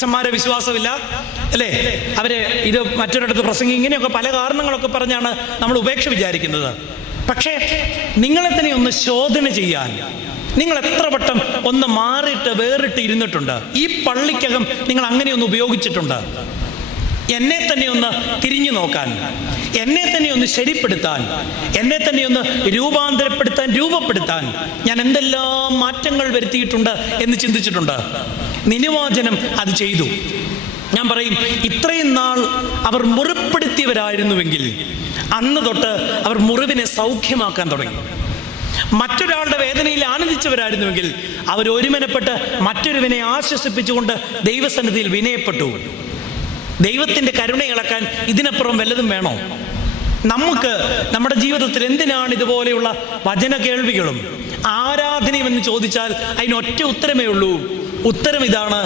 അച്ഛന്മാരെ വിശ്വാസമില്ല അല്ലേ, അവര് ഇത് മറ്റൊരിടത്ത് പ്രസംഗം, ഇങ്ങനെയൊക്കെ പല കാരണങ്ങളൊക്കെ പറഞ്ഞാണ് നമ്മൾ ഉപേക്ഷ വിചാരിക്കുന്നത്. പക്ഷേ നിങ്ങളെ തന്നെ ഒന്ന് ശോധന ചെയ്യാൻ, നിങ്ങൾ എത്ര വട്ടം ഒന്ന് മാറിയിട്ട് വേറിട്ട് ഇരുന്നിട്ടുണ്ട്? ഈ പള്ളിക്കകം നിങ്ങൾ അങ്ങനെയൊന്ന് ഉപയോഗിച്ചിട്ടുണ്ട്? എന്നെ തന്നെ ഒന്ന് തിരിഞ്ഞു നോക്കാൻ, എന്നെ തന്നെ ഒന്ന് ശരിപ്പെടുത്താൻ, എന്നെ തന്നെ ഒന്ന് രൂപപ്പെടുത്താൻ ഞാൻ എന്തെല്ലാം മാറ്റങ്ങൾ വരുത്തിയിട്ടുണ്ട് എന്ന് ചിന്തിച്ചിട്ടുണ്ട്. നിനിവാചനം അത് ചെയ്തു. ഞാൻ പറയും, ഇത്രയും നാൾ അവർ മുറിപ്പെടുത്തിയവരായിരുന്നുവെങ്കിൽ അന്ന് തൊട്ട് അവർ മുറിവിനെ സൗഖ്യമാക്കാൻ തുടങ്ങി. മറ്റൊരാളുടെ വേദനയിൽ ആനന്ദിച്ചവരായിരുന്നുവെങ്കിൽ അവർ ഒരുമനപ്പെട്ട് മറ്റൊരുവിനെ ആശ്വസിപ്പിച്ചുകൊണ്ട് ദൈവസന്നിധിയിൽ വിനയപ്പെട്ടു. ദൈവത്തിൻ്റെ കരുണ ഇളക്കാൻ ഇതിനപ്പുറം വല്ലതും വേണോ? നമുക്ക് നമ്മുടെ ജീവിതത്തിൽ എന്തിനാണ് ഇതുപോലെയുള്ള വചന കേൾവികളും ആരാധനയും എന്ന് ചോദിച്ചാൽ അതിനൊറ്റ ഉത്തരമേ ഉള്ളൂ. ഉത്തരം ഇതാണ്: